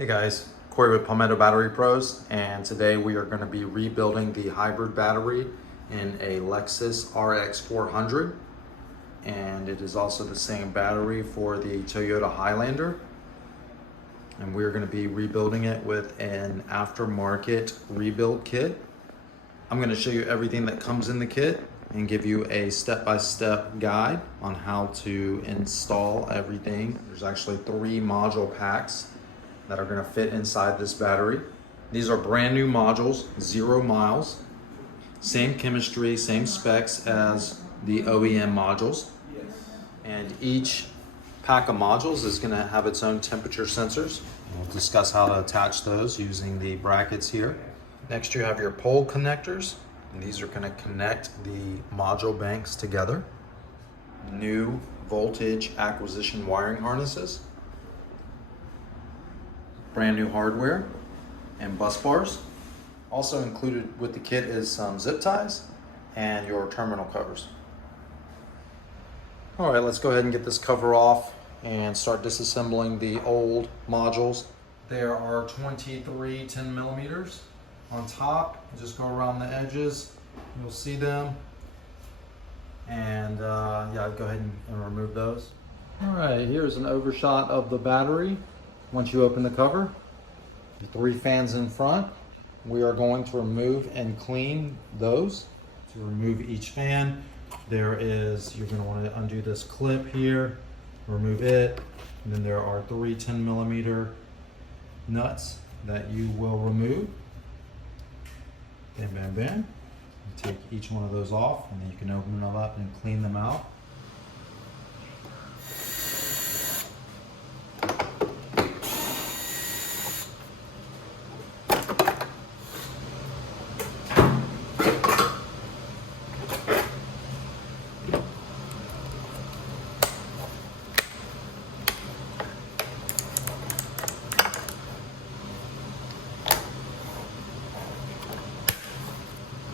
Hey guys, Corey with Palmetto Battery Pros, and today we are going to be rebuilding the hybrid battery in a Lexus RX400, and it is also the same battery for the Toyota Highlander, and we're going to be rebuilding it with an aftermarket rebuild kit. I'm going to show you everything that comes in the kit and give you a step-by-step guide on how to install everything. There's actually 3 module packs that are going to fit inside this battery. These are brand new modules, 0 miles, same chemistry, same specs as the OEM modules. And each pack of modules is going to have its own temperature sensors. We'll discuss how to attach those using the brackets here. Next, you have your pole connectors, and these are going to connect the module banks together. New voltage acquisition wiring harnesses, brand new hardware, and bus bars. Also included with the kit is some zip ties and your terminal covers. All right, let's go ahead and get this cover off and start disassembling the old modules. There are 23 10 millimeters on top. Just go around the edges, you'll see them. And yeah, go ahead and remove those. All right, here's an overshot of the battery. Once you open the cover, the 3 fans in front, we are going to remove and clean those. To remove each fan, you're going to want to undo this clip here, remove it, and then there are 3 10 millimeter nuts that you will remove. Bam, bam, bam. You take each one of those off, and then you can open them up and clean them out.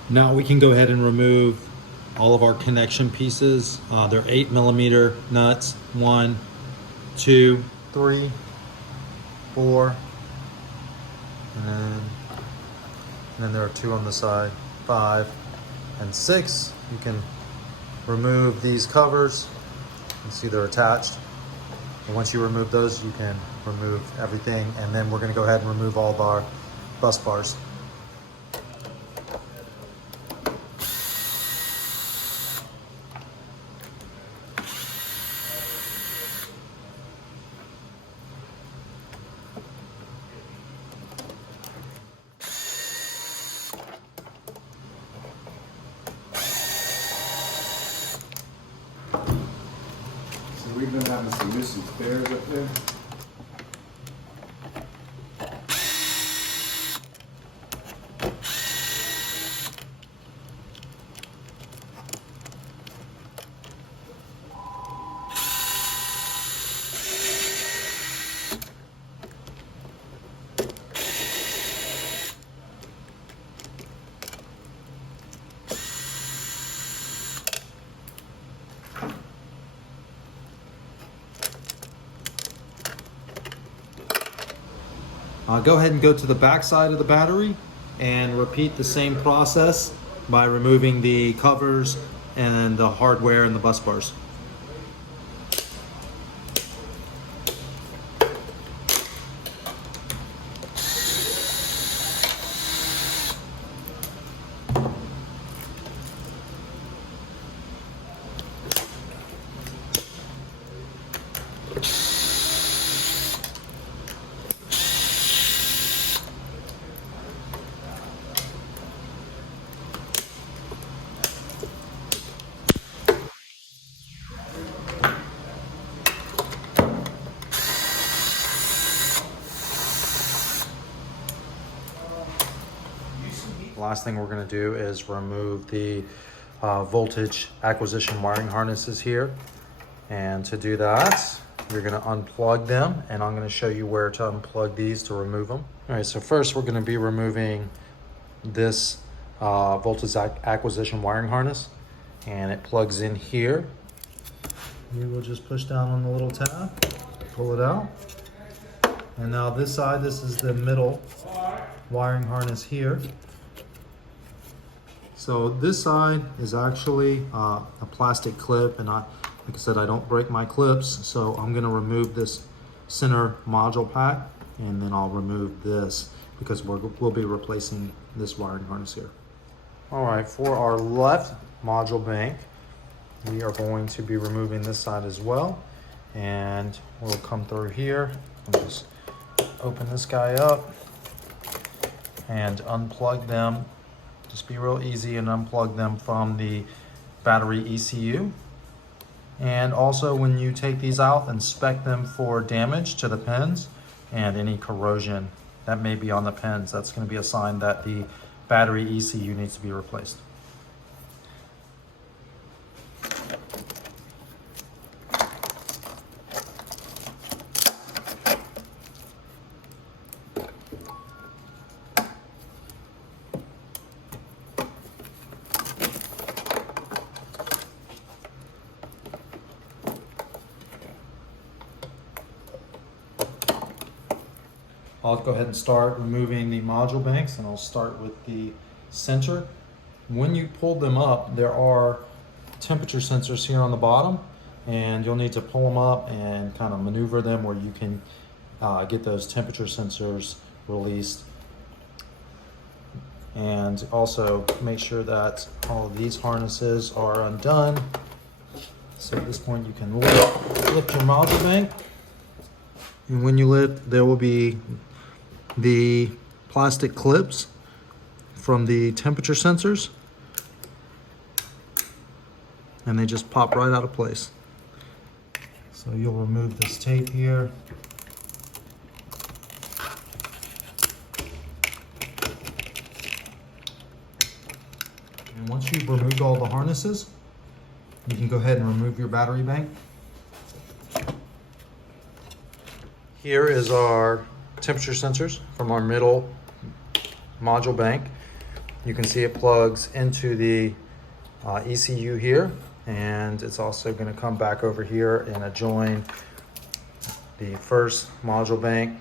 Now we can go ahead and remove all of our connection pieces. They're 8 millimeter nuts. 1, 2, 3, 4, and then there are 2 on the side, 5, and 6. You can remove these covers. You can see they're attached. And once you remove those, you can remove everything. And then we're going to go ahead and remove all of our bus bars. We've been having some missing spares up there. Go ahead and go to the back side of the battery and repeat the same process by removing the covers and the hardware and the bus bars. The last thing we're going to do is remove the voltage acquisition wiring harnesses here. And to do that, you're going to unplug them, and I'm going to show you where to unplug these to remove them. All right, so first we're going to be removing this voltage acquisition wiring harness, and it plugs in here. You will just push down on the little tab, pull it out, And now this side, this is the middle wiring harness here. So this side is actually a plastic clip, and like I said, I don't break my clips, so I'm gonna remove this center module pack, and then I'll remove this because we'll be replacing this wiring harness here. All right, for our left module bank, we are going to be removing this side as well, and we'll come through here and just open this guy up and unplug them. Just be real easy and unplug them from the battery ECU. And also, when you take these out, inspect them for damage to the pins and any corrosion that may be on the pins. That's going to be a sign that the battery ECU needs to be replaced. I'll go ahead and start removing the module banks, and I'll start with the center. When you pull them up, there are temperature sensors here on the bottom, and you'll need to pull them up and kind of maneuver them where you can get those temperature sensors released. And also make sure that all of these harnesses are undone. So at this point you can lift your module bank. And when you lift, there will be the plastic clips from the temperature sensors, and they just pop right out of place. So you'll remove this tape here. And once you've removed all the harnesses, you can go ahead and remove your battery bank. Here is our temperature sensors from our middle module bank. You can see it plugs into the ECU here, and it's also going to come back over here and adjoin the first module bank.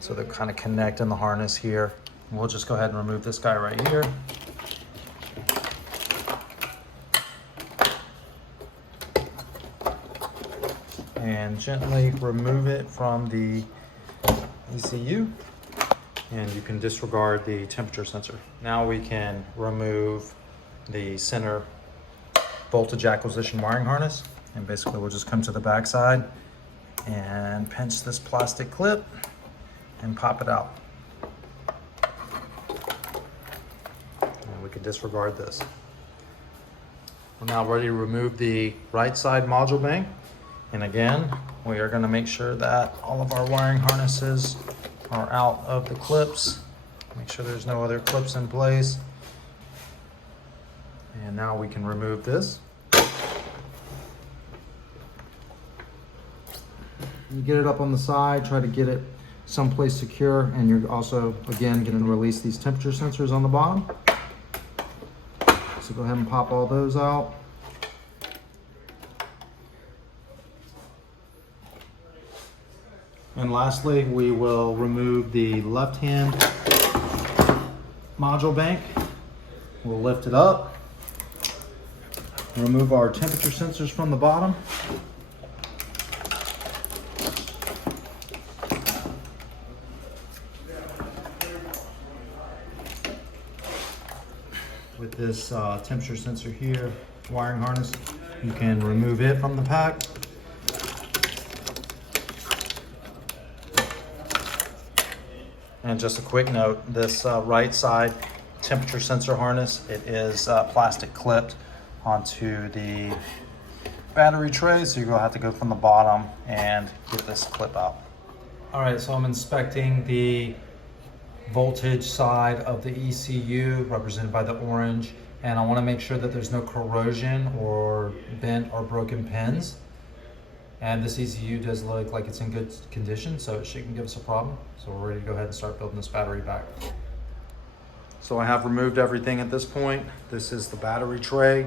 So they kind of connect in the harness here. We'll just go ahead and remove this guy right here. And gently remove it from the ECU, and you can disregard the temperature sensor. Now we can remove the center voltage acquisition wiring harness, and basically we'll just come to the back side and pinch this plastic clip and pop it out. And we can disregard this. We're now ready to remove the right side module bank. And again, we are going to make sure that all of our wiring harnesses are out of the clips. Make sure there's no other clips in place. And now we can remove this. You get it up on the side, try to get it someplace secure, and you're also, again, going to release these temperature sensors on the bottom. So go ahead and pop all those out. And lastly, we will remove the left-hand module bank. We'll lift it up, remove our temperature sensors from the bottom. With this temperature sensor here, wiring harness, you can remove it from the pack. And just a quick note, this right side temperature sensor harness, it is plastic clipped onto the battery tray, so you're gonna have to go from the bottom and get this clip out. All right, so I'm inspecting the voltage side of the ECU represented by the orange, and I wanna make sure that there's no corrosion or bent or broken pins. And this ECU does look like it's in good condition, so it shouldn't give us a problem. So we're ready to go ahead and start building this battery back. So I have removed everything at this point. This is the battery tray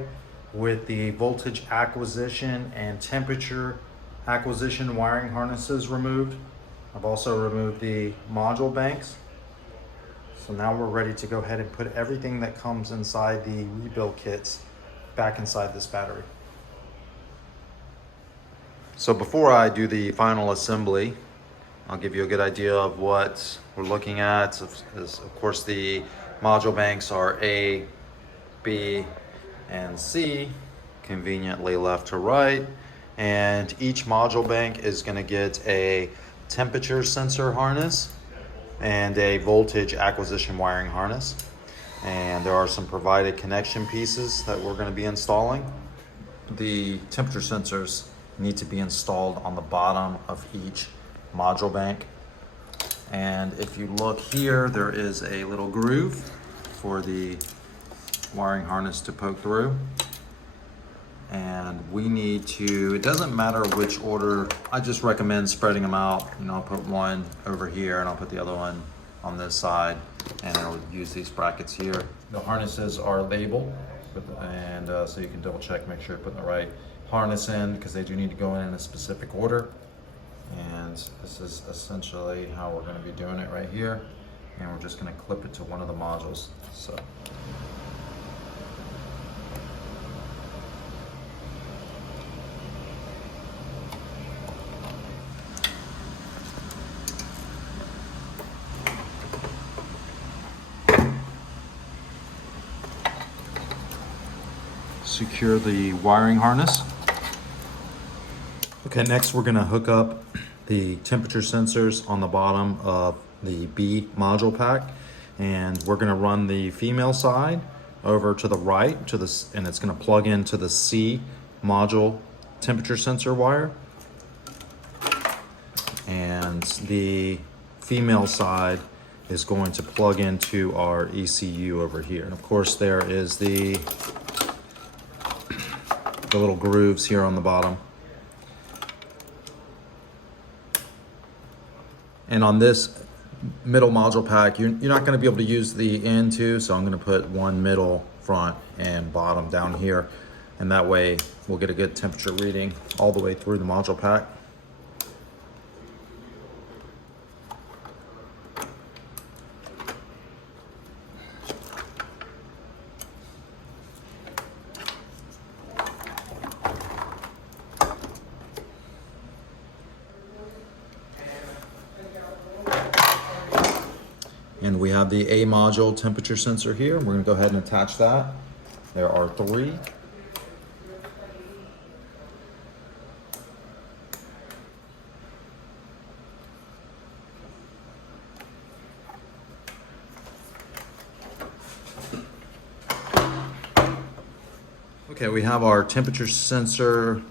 with the voltage acquisition and temperature acquisition wiring harnesses removed. I've also removed the module banks. So now we're ready to go ahead and put everything that comes inside the rebuild kits back inside this battery. So before I do the final assembly, I'll give you a good idea of what we're looking at. Of course, the module banks are A, B, and C, conveniently left to right. And each module bank is going to get a temperature sensor harness and a voltage acquisition wiring harness. And there are some provided connection pieces that we're going to be installing. The temperature sensors need to be installed on the bottom of each module bank. And if you look here, there is a little groove for the wiring harness to poke through. And we need to, it doesn't matter which order, I just recommend spreading them out. You know, I'll put one over here and I'll put the other one on this side, and I'll use these brackets here. The harnesses are labeled, and so you can double check, make sure you're putting the right harness in, because they do need to go in a specific order. And this is essentially how we're going to be doing it right here, and we're just going to clip it to one of the modules. So secure the wiring harness. Okay, next we're going to hook up the temperature sensors on the bottom of the B module pack, and we're going to run the female side over to the right to this, and it's going to plug into the C module temperature sensor wire, and the female side is going to plug into our ECU over here. And of course there is the little grooves here on the bottom. And on this middle module pack, you're not going to be able to use the end two, so I'm going to put one middle, front, and bottom down here, and that way we'll get a good temperature reading all the way through the module pack. And we have the A module temperature sensor here. We're going to go ahead and attach that. There are 3. Okay, we have our temperature sensor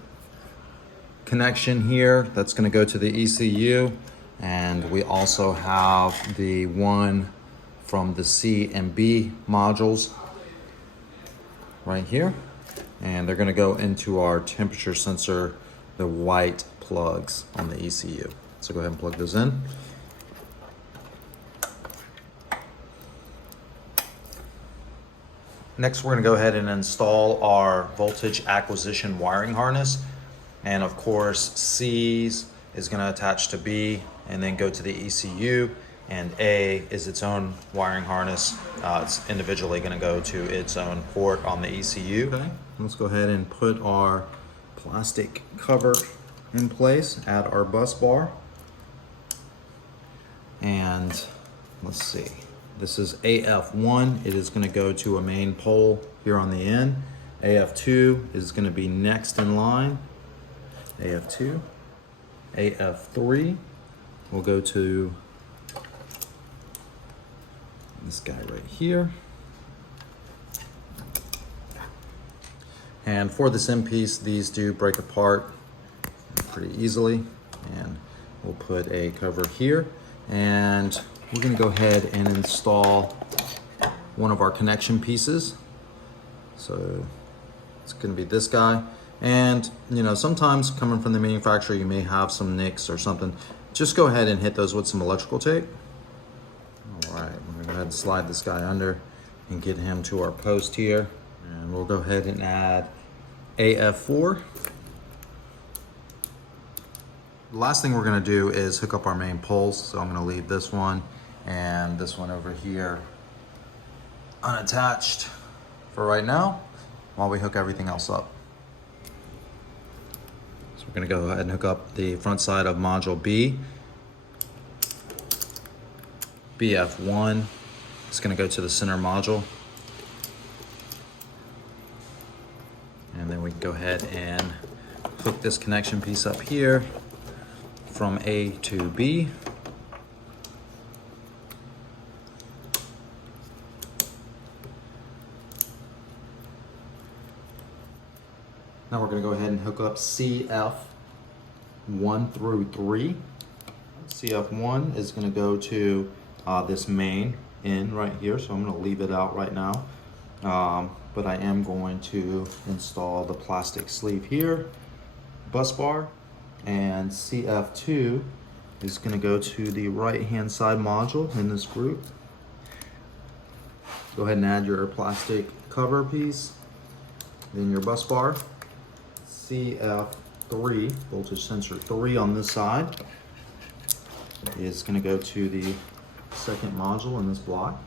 connection here. That's going to go to the ECU. And we also have the one from the C and B modules right here. And they're going to go into our temperature sensor, the white plugs on the ECU. So go ahead and plug those in. Next, we're going to go ahead and install our voltage acquisition wiring harness. And of course, C's is going to attach to B and then go to the ECU, and A is its own wiring harness. It's individually going to go to its own port on the ECU. Okay, let's go ahead and put our plastic cover in place at our bus bar. And let's see, this is AF1. It is going to go to a main pole here on the end. AF2 is going to be next in line. AF2. AF3 will go to this guy right here. And for this end piece, these do break apart pretty easily. And we'll put a cover here. And we're going to go ahead and install one of our connection pieces. So it's going to be this guy. And you know, sometimes coming from the manufacturer, you may have some nicks or something. Just go ahead and hit those with some electrical tape. All right, we're gonna go ahead and slide this guy under and get him to our post here. And we'll go ahead and add AF4. The last thing we're gonna do is hook up our main poles. So I'm gonna leave this one and this one over here unattached for right now while we hook everything else up. So we're gonna go ahead and hook up the front side of module B. BF1 is gonna go to the center module. And then we can go ahead and hook this connection piece up here from A to B. Now we're going to go ahead and hook up CF1 through 3. CF1 is going to go to this main in right here, so I'm going to leave it out right now. But I am going to install the plastic sleeve here, bus bar, and CF2 is going to go to the right hand side module in this group. Go ahead and add your plastic cover piece, then your bus bar. CF3, voltage sensor 3 on this side, is going to go to the second module in this block.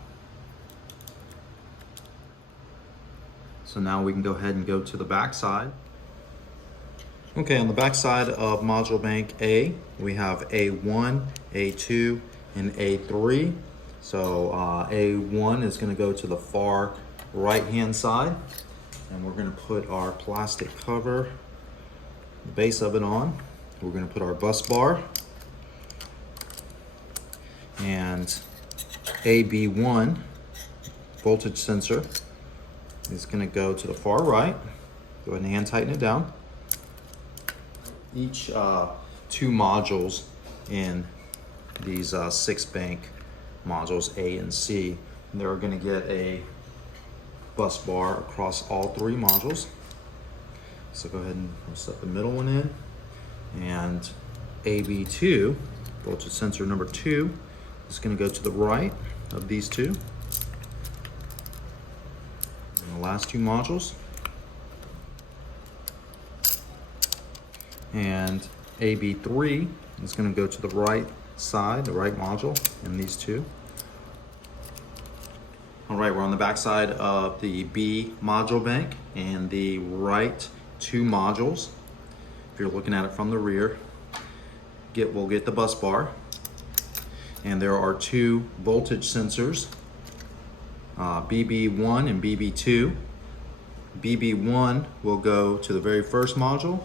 So now we can go ahead and go to the back side. Okay, on the back side of module bank A, we have A1, A2, and A3. So A1 is going to go to the far right hand side, and we're going to put our plastic cover, the base of it on. We're going to put our bus bar, and AB1 voltage sensor is going to go to the far right. Go ahead and hand tighten it down. Each 2 modules in these 6 bank modules A and C, they're going to get a bus bar across all 3 modules. So go ahead and set the middle one in, and AB2 voltage sensor number 2 is going to go to the right of these 2. And the last 2 modules. And AB3 is going to go to the right side, the right module in these 2. All right, we're on the back side of the B module bank, and the right 2 modules, if you're looking at it from the rear, we'll get the bus bar, and there are 2 voltage sensors, BB1 and BB2. BB1 will go to the very first module.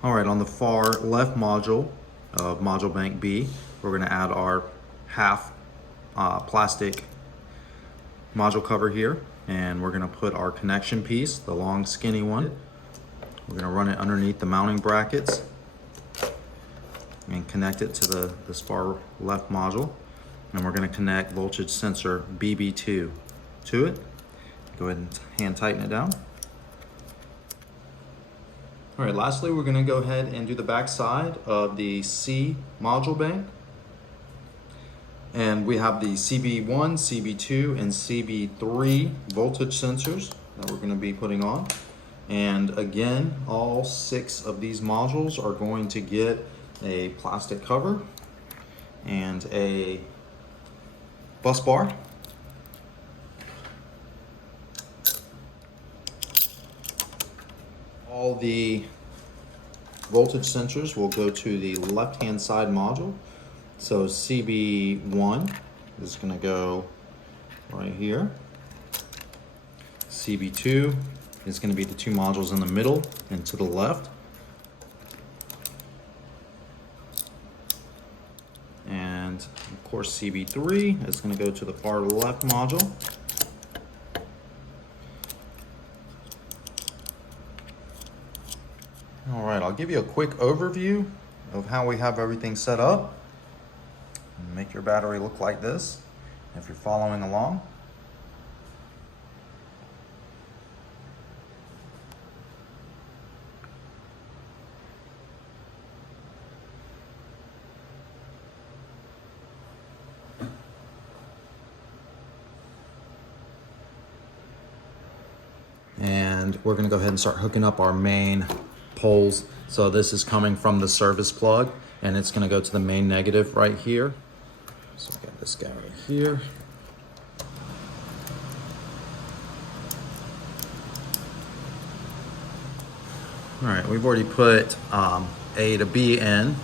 All right, on the far left module of module bank B, we're going to add our half plastic module cover here, and we're going to put our connection piece, the long skinny one. We're going to run it underneath the mounting brackets and connect it to this far left module, and we're going to connect voltage sensor BB2 to it. Go ahead and hand tighten it down. All right, lastly, we're going to go ahead and do the back side of the C module bank. And we have the CB1, CB2, and CB3 voltage sensors that we're going to be putting on. And again, all 6 of these modules are going to get a plastic cover and a bus bar. All the voltage sensors will go to the left-hand side module. So CB1 is going to go right here. CB2 is going to be the 2 modules in the middle and to the left. And of course CB3 is going to go to the far left module. All right, I'll give you a quick overview of how we have everything set up. Make your battery look like this if you're following along. And we're going to go ahead and start hooking up our main poles. So this is coming from the service plug, and it's gonna go to the main negative right here. So I got this guy right here. All right, we've already put A to B in.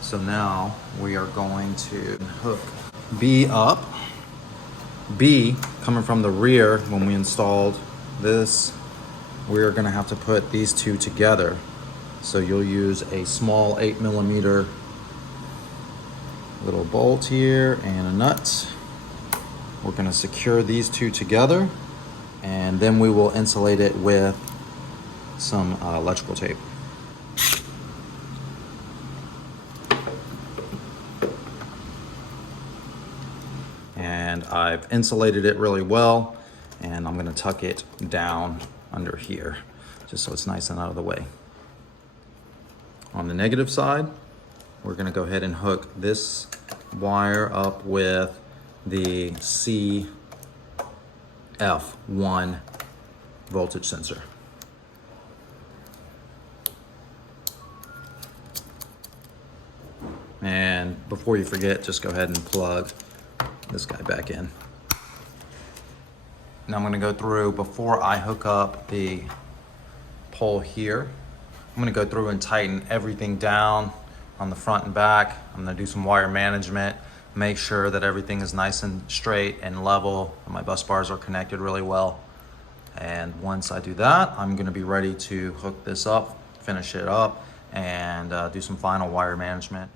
So now we are going to hook B up. B coming from the rear. When we installed this, we're gonna have to put these two together. So you'll use a small 8mm little bolt here and a nut. We're gonna secure these two together, and then we will insulate it with some electrical tape. And I've insulated it really well, and I'm gonna tuck it down under here, just so it's nice and out of the way. On the negative side, we're gonna go ahead and hook this wire up with the CF1 voltage sensor. And before you forget, just go ahead and plug this guy back in. Now I'm gonna go through, before I hook up the pole here, I'm gonna go through and tighten everything down on the front and back. I'm gonna do some wire management, make sure that everything is nice and straight and level, and my bus bars are connected really well. And once I do that, I'm gonna be ready to hook this up, finish it up, and do some final wire management.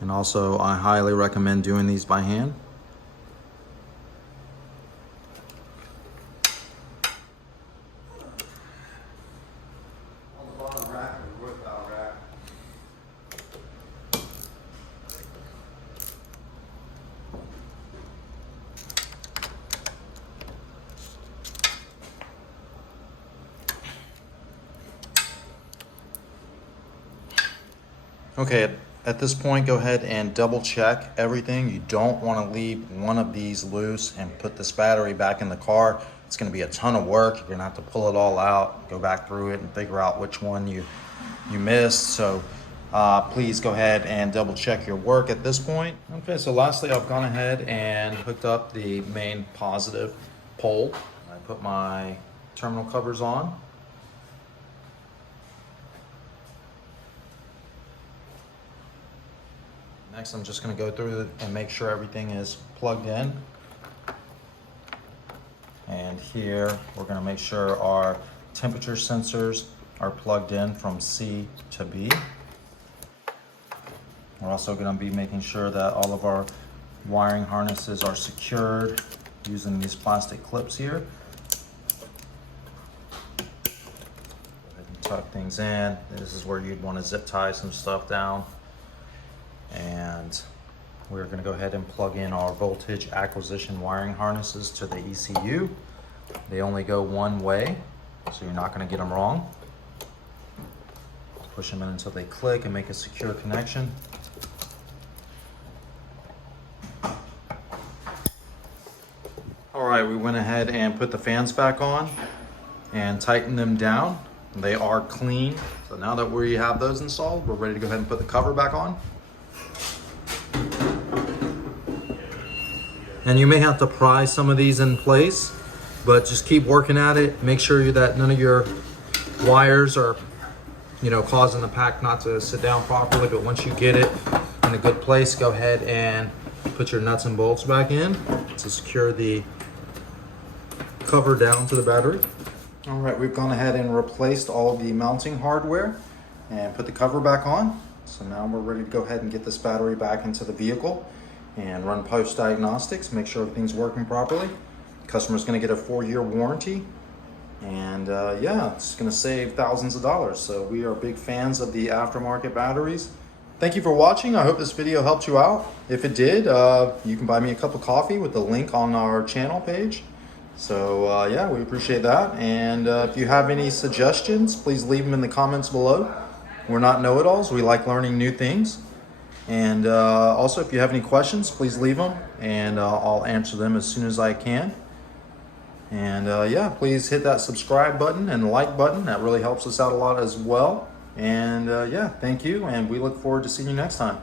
And also, I highly recommend doing these by hand. Okay, at this point, go ahead and double check everything. You don't want to leave one of these loose and put this battery back in the car. It's going to be a ton of work. You're going to have to pull it all out, go back through it, and figure out which one you missed. So please go ahead and double check your work at this point. Okay, so lastly, I've gone ahead and hooked up the main positive pole. I put my terminal covers on. Next, I'm just going to go through and make sure everything is plugged in. And here, we're going to make sure our temperature sensors are plugged in from C to B. We're also going to be making sure that all of our wiring harnesses are secured using these plastic clips here. Go ahead and tuck things in. This is where you'd want to zip tie some stuff down. And we're going to go ahead and plug in our voltage acquisition wiring harnesses to the ECU. They only go one way, so you're not going to get them wrong. Push them in until they click and make a secure connection. All right, we went ahead and put the fans back on and tightened them down. They are clean. So now that we have those installed, we're ready to go ahead and put the cover back on. And you may have to pry some of these in place, but just keep working at it. Make sure that none of your wires are, causing the pack not to sit down properly. But once you get it in a good place, go ahead and put your nuts and bolts back in to secure the cover down to the battery. All right, we've gone ahead and replaced all the mounting hardware and put the cover back on. So now we're ready to go ahead and get this battery back into the vehicle and run post diagnostics, make sure everything's working properly. Customer's gonna get a 4-year warranty, and yeah, it's gonna save thousands of dollars. So we are big fans of the aftermarket batteries. Thank you for watching. I hope this video helped you out. If it did, you can buy me a cup of coffee with the link on our channel page. So yeah, we appreciate that. And if you have any suggestions, please leave them in the comments below. We're not know-it-alls. We like learning new things. And also, if you have any questions, please leave them, and I'll answer them as soon as I can. And yeah, please hit that subscribe button and like button. That really helps us out a lot as well. And yeah, thank you. And we look forward to seeing you next time.